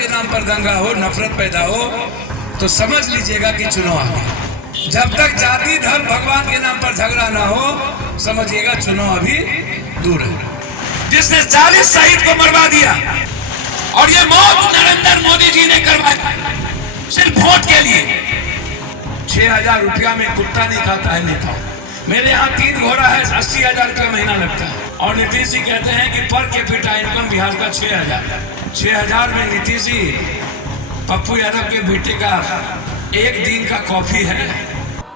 के नाम पर दंगा हो, नफरत पैदा हो, तो समझ लीजिएगा कि चुनाव आ गया। जब तक जाति धर्म भगवान के नाम पर झगड़ा ना हो, समझिएगा चुनाव अभी दूर है। जिसने 40 शहीद को मरवा दिया और ये मौत नरेंद्र मोदी जी ने करवाई सिर्फ वोट के लिए। 6,000 रुपया में कुत्ता नहीं खाता है नेता। मेरे यहाँ 3 घोड़ा है, 80,000 रुपया महीना लगता है। और नीतीश जी कहते हैं कि पर कैपिटा इनकम बिहार का 6,000 में नीतीश जी पप्पू यादव के बेटे का एक दिन का कॉफी है।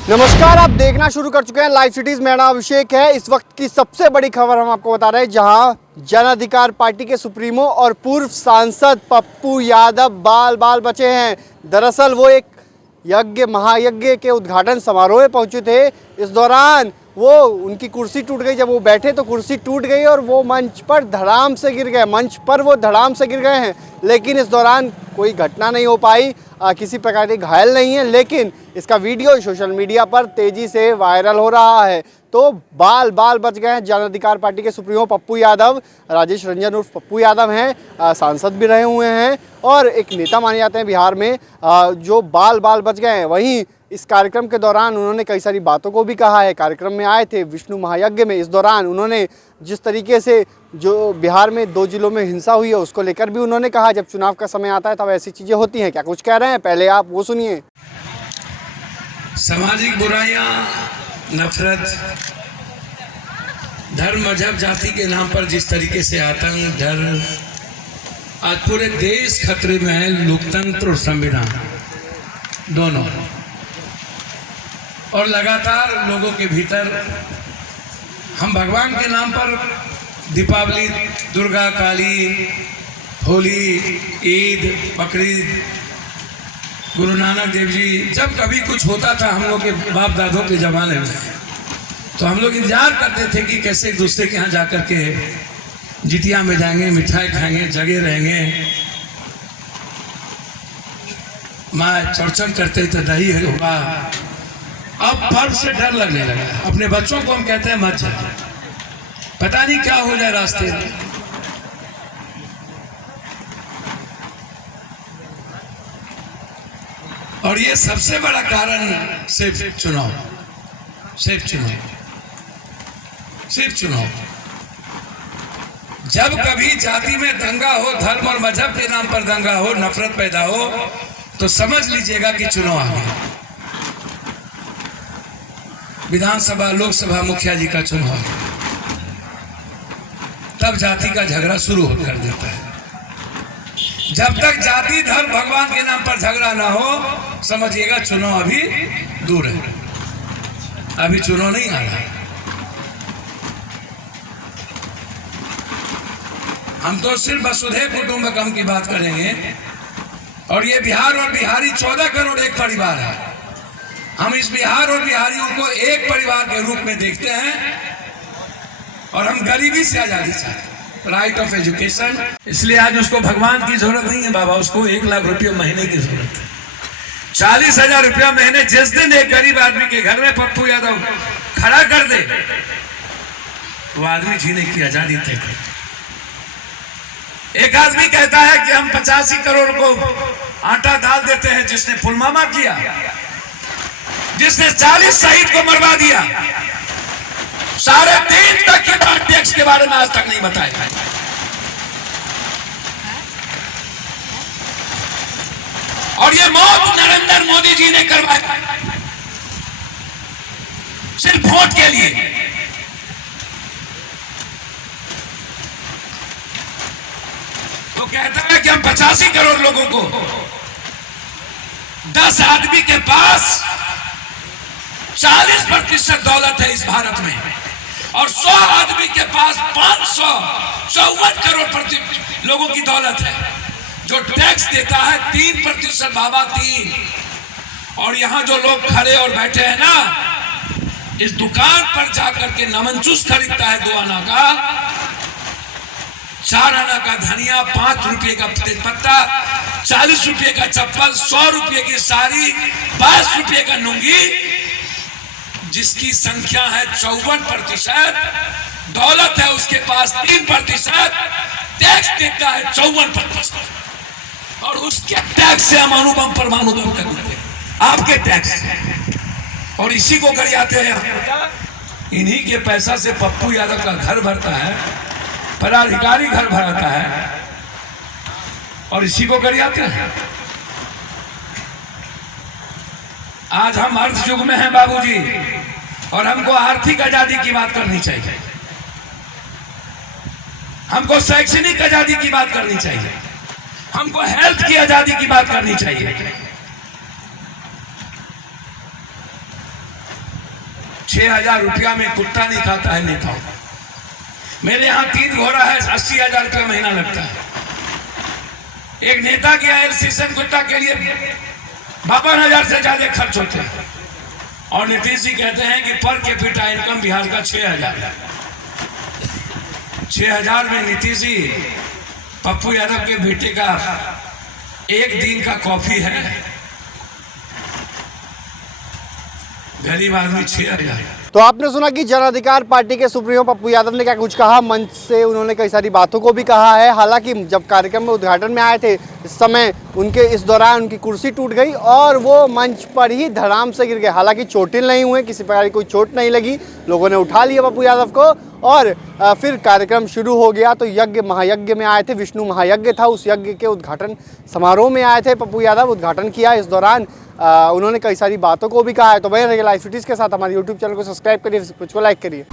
नमस्कार, आप देखना शुरू कर चुके हैं लाइव सिटीज। मेरा नाम अभिषेक है। इस वक्त की सबसे बड़ी खबर हम आपको बता रहे हैं, जहां जन अधिकार पार्टी के सुप्रीमो और पूर्व सांसद पप्पू यादव बाल बचे हैं। दरअसल वो एक महायज्ञ के उद्घाटन समारोह में पहुंचे थे। इस दौरान उनकी कुर्सी टूट गई। जब वो बैठे तो कुर्सी टूट गई और वो मंच पर धड़ाम से गिर गए हैं। लेकिन इस दौरान कोई घटना नहीं हो पाई, किसी प्रकार के घायल नहीं है। लेकिन इसका वीडियो सोशल मीडिया पर तेजी से वायरल हो रहा है। तो बाल बच गए हैं। जन अधिकार पार्टी के सुप्रीमो पप्पू यादव, राजेश रंजन उर्फ पप्पू यादव हैं, सांसद भी रहे हुए हैं और एक नेता माने जाते हैं बिहार में, जो बाल बच गए हैं। वहीं इस कार्यक्रम के दौरान उन्होंने कई सारी बातों को भी कहा है। कार्यक्रम में आए थे विष्णु महायज्ञ में। इस दौरान उन्होंने जिस तरीके से जो बिहार में 2 जिलों में हिंसा हुई है उसको लेकर भी उन्होंने कहा, जब चुनाव का समय आता है तब ऐसी चीज़ें होती हैं। क्या कुछ कह रहे हैं, पहले आप वो सुनिए। सामाजिक बुराइयां, नफरत, धर्म मजहब जाति के नाम पर जिस तरीके से आतंक, डर, आज पूरे देश खतरे में है। लोकतंत्र और संविधान दोनों, और लगातार लोगों के भीतर हम भगवान के नाम पर दीपावली, दुर्गा, काली, होली, ईद, बकरीद, गुरु नानक देव जी, जब कभी कुछ होता था हम लोग के बाप दादों के ज़माने में, तो हम लोग इंतजार करते थे कि कैसे एक दूसरे के यहाँ जाकर के जितिया में जाएंगे, मिठाई खाएंगे, जगे रहेंगे, माँ चौरचन करते थे, दही होगा। अब पर्व से डर लगने लगा। अपने बच्चों को हम कहते हैं मत जाओ, पता नहीं क्या हो जाए रास्ते में। और ये सबसे बड़ा कारण सिर्फ चुनाव। जब कभी जाति में दंगा हो, धर्म और मजहब के नाम पर दंगा हो, नफरत पैदा हो, तो समझ लीजिएगा कि चुनाव आ गया। विधानसभा, लोकसभा, मुखिया जी का चुनाव, तब जाति का झगड़ा शुरू कर देता है। जब तक जाति धर्म भगवान के नाम पर झगड़ा ना हो, समझिएगा चुनाव अभी दूर है। अभी चुनाव नहीं आ रहा। हम तो सिर्फ वसुधैव कुटुंबकम की बात करेंगे। और ये बिहार और बिहारी 14 करोड़ एक परिवार है। हम इस बिहार और बिहारियों को एक परिवार के रूप में देखते हैं और हम गरीबी से आजादी चाहते हैं, राइट ऑफ एजुकेशन। इसलिए आज उसको भगवान की जरूरत नहीं है बाबा, उसको 1 लाख रुपये महीने की जरूरत है। 40,000 रुपया महीने जिस दिन एक गरीब आदमी के घर में पप्पू यादव खड़ा कर दे, वो आदमी जीने की आजादी तय करे। एक आदमी कहता है कि हम 85 करोड़ को आटा डाल देते हैं, जिसने पुलवामा किया, जिसने 40 शहीद को मरवा दिया, 3.5 तक के बाद टैक्स के बारे में आज तक नहीं बताया। और ये मौत नरेंद्र मोदी जी ने करवाई सिर्फ वोट के लिए। तो कहता है कि हम 85 करोड़ लोगों को, 10 आदमी के पास 40% दौलत है इस भारत में, और 100 आदमी के पास 554 करोड़ लोगों की दौलत है, जो टैक्स देता है 3% बाबा 3। और यहाँ जो लोग खड़े और बैठे हैं ना, इस दुकान पर जाकर के नमन जूस खरीदता है 2 आना का, 4 आना का धनिया, 5 रुपये का तेजपत्ता, 40 रुपये का चप्पल, 100 रुपये की साड़ी, 22 रुपये का लुंगी, जिसकी संख्या है 54%, दौलत है उसके पास 3%, टैक्स देता है 54%। और उसके टैक्स से हम अणुबम परमाणु बम खरीदते, आपके टैक्स से। और इसी को गरियाते हैं, इन्हीं के पैसा से पप्पू यादव का घर भरता है, पदाधिकारी घर भराता है, और इसी को गरियाते हैं। आज हम अर्थ युग में हैं बाबूजी, और हमको आर्थिक आजादी की बात करनी चाहिए, हमको शैक्षणिक आजादी की बात करनी चाहिए, हमको हेल्थ की आजादी की बात करनी चाहिए। 6,000 रुपया में कुत्ता नहीं खाता है नेताओं। मेरे यहाँ 3 घोड़ा है, 80,000 रुपया महीना लगता है। एक नेता के एलसीसन कुत्ता के लिए 52,000 से ज्यादा खर्च होते हैं। और नीतीश जी कहते हैं कि पर कैपिटा इनकम बिहार का 6,000 है। 6,000 में नीतीश जी पप्पू यादव के बेटे का एक दिन का कॉफी है, गरीब आदमी 6,000। तो आपने सुना कि जन अधिकार पार्टी के सुप्रीमो पप्पू यादव ने क्या कुछ कहा, मंच से उन्होंने कई सारी बातों को भी कहा है। हालांकि जब कार्यक्रम में उद्घाटन में आए थे इस समय इस दौरान उनकी कुर्सी टूट गई और वो मंच पर ही धड़ाम से गिर गए। हालांकि चोटिल नहीं हुए, किसी प्रकार की कोई चोट नहीं लगी, लोगों ने उठा लिया पप्पू यादव को और फिर कार्यक्रम शुरू हो गया। तो यज्ञ महायज्ञ में आए थे, विष्णु महायज्ञ था, उस यज्ञ के उद्घाटन समारोह में आए थे पप्पू यादव, उद्घाटन किया। इस दौरान उन्होंने कई सारी बातों को भी कहा है। तो बने रहिए लाइव सिटीज़ के साथ, हमारे यूट्यूब चैनल को सब्सक्राइब करिए, को लाइक करिए।